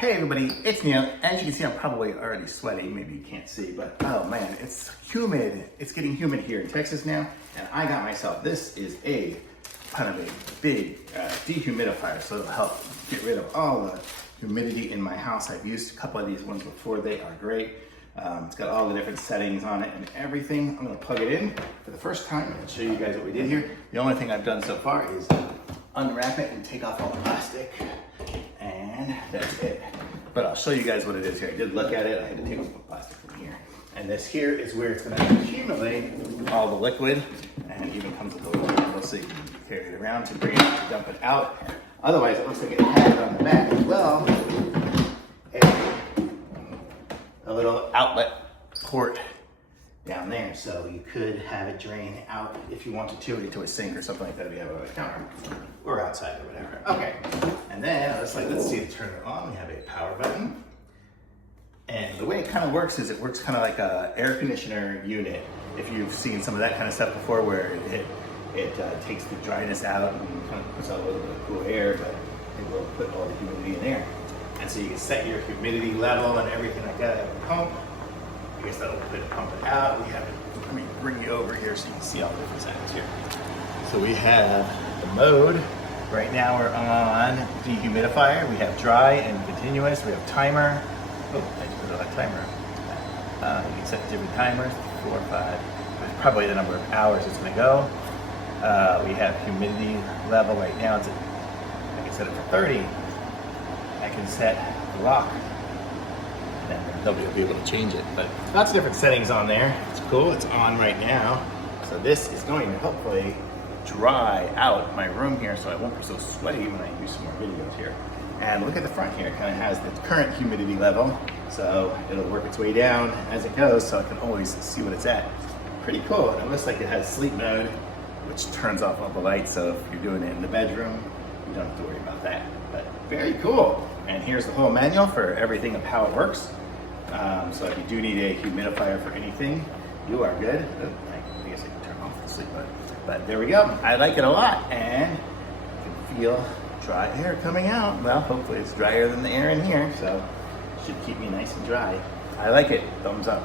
Hey everybody, it's Neil. As you can see, I'm probably already sweating. Maybe you can't see, but oh man, it's humid. It's getting humid here in Texas now, and I got myself, this is a kind of a big dehumidifier, so it'll help get rid of all the humidity in my house. I've used a couple of these ones before. They are great. It's got all the different settings on it and everything. I'm gonna plug it in for the first time and show you guys what we did here. The only thing I've done so far is unwrap it and take off all the plastic, and that's it. But I'll show you guys what it is here. I did look at it. I had to take off the plastic from here. And this here is where it's gonna accumulate all the liquid, and it even comes with a little handle so you can carry it around to bring it, to dump it out. Otherwise, it looks like it has on the back as well a little outlet port down there, so you could have it drain out if you wanted to into a sink or something like that if you have it on the counter or outside or whatever. Okay, and then let's see it turn it on. We have a power button, and the way it kind of works is it works kind of like a air conditioner unit. If you've seen some of that kind of stuff before, where it takes the dryness out and kind of puts out a little bit of cool air, but it will put all the humidity in there. And so you can set your humidity level and everything like that. I have a pump. I guess that'll pump it out. We have it, let me bring you over here so you can see all the different settings here. So we have the mode. Right now we're on dehumidifier. We have dry and continuous. We have timer. Oh, I just put a timer. You can set different timers, 4 or 5. That's probably the number of hours it's gonna go. We have humidity level right now. It's at, I can set it for 30. I can set the lock. And nobody will be able to change it, but lots of different settings on there. It's cool, it's on right now. So this is going to hopefully dry out my room here so I won't be so sweaty when I do some more videos here. And look at the front here, it kind of has the current humidity level. So it'll work its way down as it goes so I can always see what it's at. Pretty cool, and it looks like it has sleep mode, which turns off all the lights. So if you're doing it in the bedroom, you don't have to worry about that. But very cool. And here's the whole manual for everything of how it works. So if you do need a humidifier for anything, you are good. Oh, I guess I can turn off the sleep mode. But there we go. I like it a lot, and you can feel dry air coming out. Well, hopefully it's drier than the air in here, so it should keep me nice and dry. I like it. Thumbs up.